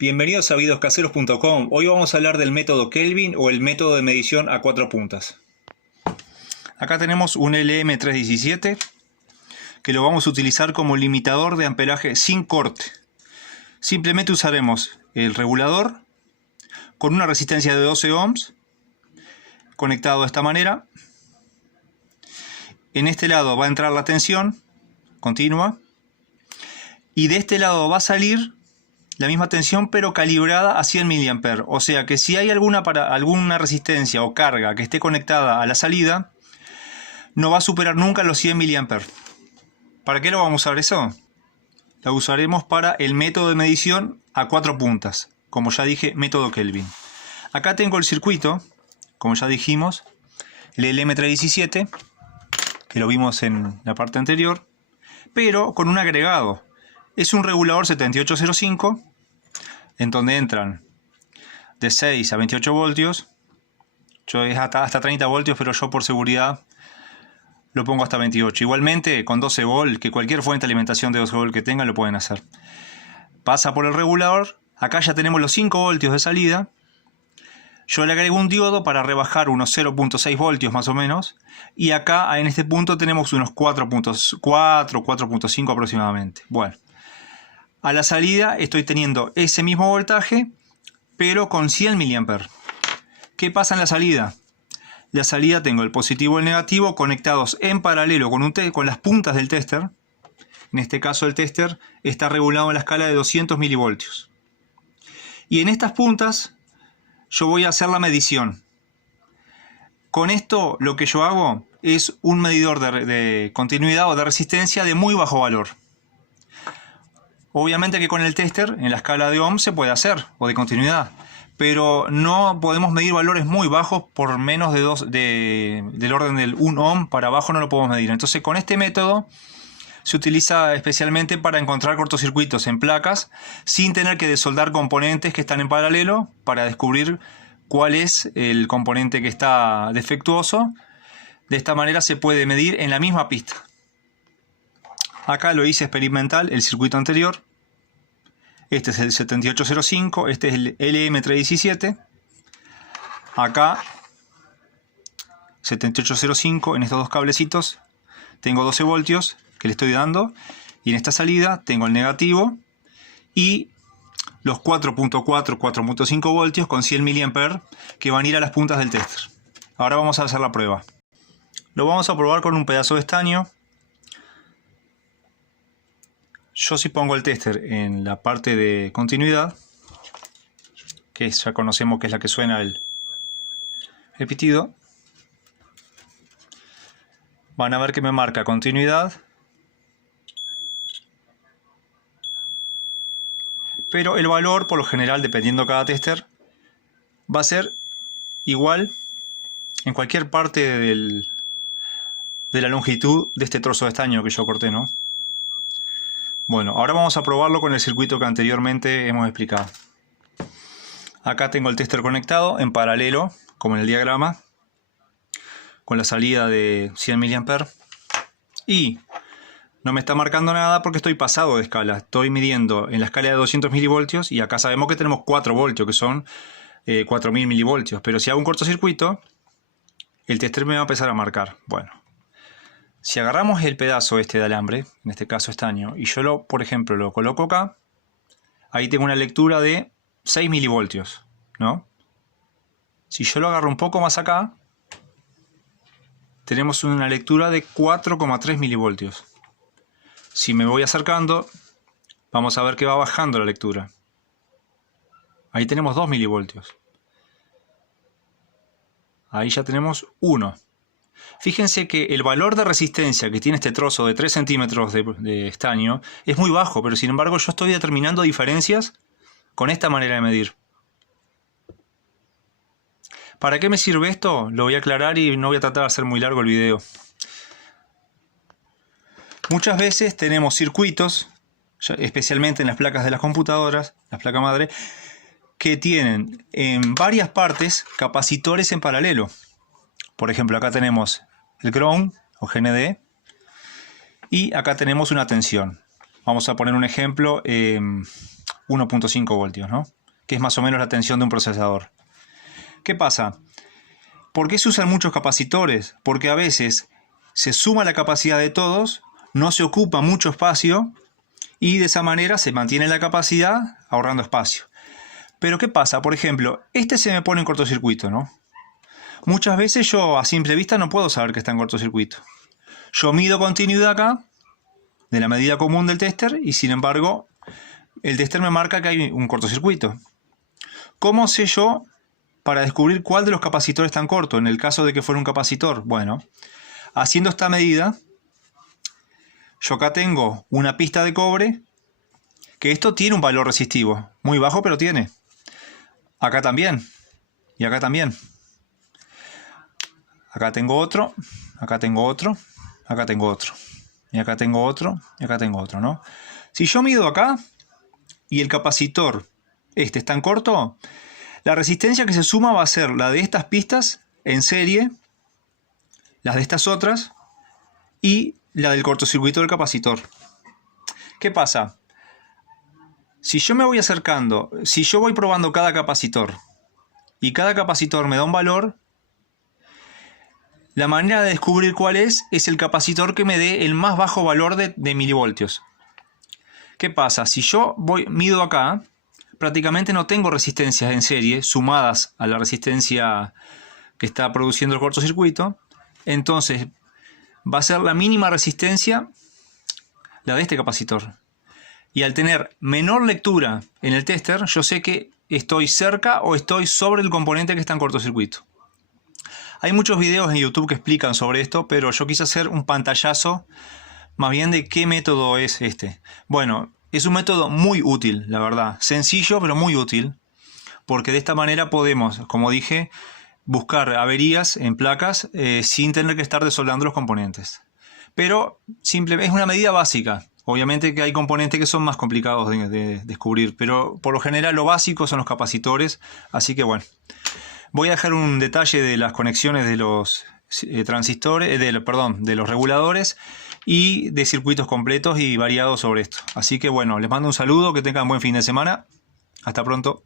Bienvenidos a videoscaseros.com. Hoy vamos a hablar del método Kelvin o el método de medición a 4 puntas. Acá tenemos un LM317 que lo vamos a utilizar como limitador de amperaje sin corte. Simplemente usaremos el regulador con una resistencia de 12 ohms conectado de esta manera. En este lado va a entrar la tensión continua y de este lado va a salir la misma tensión pero calibrada a 100 mA. O sea que si hay alguna resistencia o carga que esté conectada a la salida, no va a superar nunca los 100 mA. ¿Para qué lo vamos a usar eso? Lo usaremos para el método de medición a 4 puntas. Como ya dije, método Kelvin. Acá tengo el circuito, como ya dijimos, el LM317, que lo vimos en la parte anterior, pero con un agregado. Es un regulador 7805, en donde entran de 6 a 28 voltios. Yo es hasta 30 voltios, pero yo por seguridad lo pongo hasta 28. Igualmente con 12 volt, que cualquier fuente de alimentación de 12 volt que tengan lo pueden hacer. Pasa por el regulador. Acá ya tenemos los 5 voltios de salida. Yo le agrego un diodo para rebajar unos 0.6 voltios más o menos. Y acá en este punto tenemos unos 4.5 aproximadamente. Bueno, a la salida estoy teniendo ese mismo voltaje, pero con 100 mA. ¿Qué pasa en la salida? La salida tengo el positivo y el negativo conectados en paralelo con las puntas del tester. En este caso el tester está regulado en la escala de 200 milivoltios. Y en estas puntas yo voy a hacer la medición. Con esto lo que yo hago es un medidor de continuidad o de resistencia de muy bajo valor. Obviamente que con el tester en la escala de ohm se puede hacer, o de continuidad. Pero no podemos medir valores muy bajos por menos del orden del 1 ohm para abajo no lo podemos medir. Entonces con este método se utiliza especialmente para encontrar cortocircuitos en placas sin tener que desoldar componentes que están en paralelo para descubrir cuál es el componente que está defectuoso. De esta manera se puede medir en la misma pista. Acá lo hice experimental, el circuito anterior. Este es el 7805, este es el LM317. Acá, 7805, en estos dos cablecitos, tengo 12 voltios que le estoy dando. Y en esta salida tengo el negativo y los 4.4, 4.5 voltios con 100 mA que van a ir a las puntas del tester. Ahora vamos a hacer la prueba. Lo vamos a probar con un pedazo de estaño. Yo si pongo el tester en la parte de continuidad, que ya conocemos que es la que suena el pitido, van a ver que me marca continuidad, pero el valor por lo general, dependiendo cada tester, va a ser igual en cualquier parte de la longitud de este trozo de estaño que yo corté, ¿no? Bueno, ahora vamos a probarlo con el circuito que anteriormente hemos explicado. Acá tengo el tester conectado en paralelo, como en el diagrama, con la salida de 100 mA. Y no me está marcando nada porque estoy pasado de escala. Estoy midiendo en la escala de 200 milivoltios y acá sabemos que tenemos 4 voltios, que son 4000 milivoltios. Pero si hago un cortocircuito, el tester me va a empezar a marcar. Bueno. Si agarramos el pedazo este de alambre, en este caso estaño, y yo por ejemplo lo coloco acá, ahí tengo una lectura de 6 milivoltios, ¿no? Si yo lo agarro un poco más acá, tenemos una lectura de 4,3 milivoltios. Si me voy acercando, vamos a ver que va bajando la lectura. Ahí tenemos 2 milivoltios. Ahí ya tenemos 1. Fíjense que el valor de resistencia que tiene este trozo de 3 centímetros de estaño es muy bajo, pero sin embargo yo estoy determinando diferencias con esta manera de medir. ¿Para qué me sirve esto? Lo voy a aclarar y no voy a tratar de hacer muy largo el video. Muchas veces tenemos circuitos, especialmente en las placas de las computadoras, las placas madre, que tienen en varias partes capacitores en paralelo. Por ejemplo, acá tenemos el ground o GND y acá tenemos una tensión. Vamos a poner un ejemplo, 1.5 voltios, ¿no? Que es más o menos la tensión de un procesador. ¿Qué pasa? ¿Por qué se usan muchos capacitores? Porque a veces se suma la capacidad de todos, no se ocupa mucho espacio y de esa manera se mantiene la capacidad ahorrando espacio. Pero ¿qué pasa? Por ejemplo, este se me pone en cortocircuito, ¿no? Muchas veces yo a simple vista no puedo saber que está en cortocircuito. Yo mido continuidad acá, de la medida común del tester, y sin embargo el tester me marca que hay un cortocircuito. ¿Cómo sé yo para descubrir cuál de los capacitores está en corto? En el caso de que fuera un capacitor, bueno, haciendo esta medida, yo acá tengo una pista de cobre, que esto tiene un valor resistivo, muy bajo pero tiene. Acá también, y acá también. Acá tengo otro, acá tengo otro, acá tengo otro. Y acá tengo otro, y acá tengo otro, ¿no? Si yo mido acá, y el capacitor este está en corto, la resistencia que se suma va a ser la de estas pistas en serie, las de estas otras, y la del cortocircuito del capacitor. ¿Qué pasa? Si yo me voy acercando, si yo voy probando cada capacitor, y cada capacitor me da un valor, la manera de descubrir cuál es el capacitor que me dé el más bajo valor de milivoltios. ¿Qué pasa? Si yo mido acá, prácticamente no tengo resistencias en serie sumadas a la resistencia que está produciendo el cortocircuito. Entonces va a ser la mínima resistencia la de este capacitor. Y al tener menor lectura en el tester, yo sé que estoy cerca o estoy sobre el componente que está en cortocircuito. Hay muchos videos en YouTube que explican sobre esto, pero yo quise hacer un pantallazo más bien de qué método es este. Bueno, es un método muy útil, la verdad. Sencillo, pero muy útil. Porque de esta manera podemos, como dije, buscar averías en placas sin tener que estar desoldando los componentes. Pero es una medida básica. Obviamente que hay componentes que son más complicados de descubrir, pero por lo general lo básico son los capacitores. Así que bueno, voy a dejar un detalle de las conexiones de los transistores, de los reguladores y de circuitos completos y variados sobre esto. Así que bueno, les mando un saludo, que tengan buen fin de semana. Hasta pronto.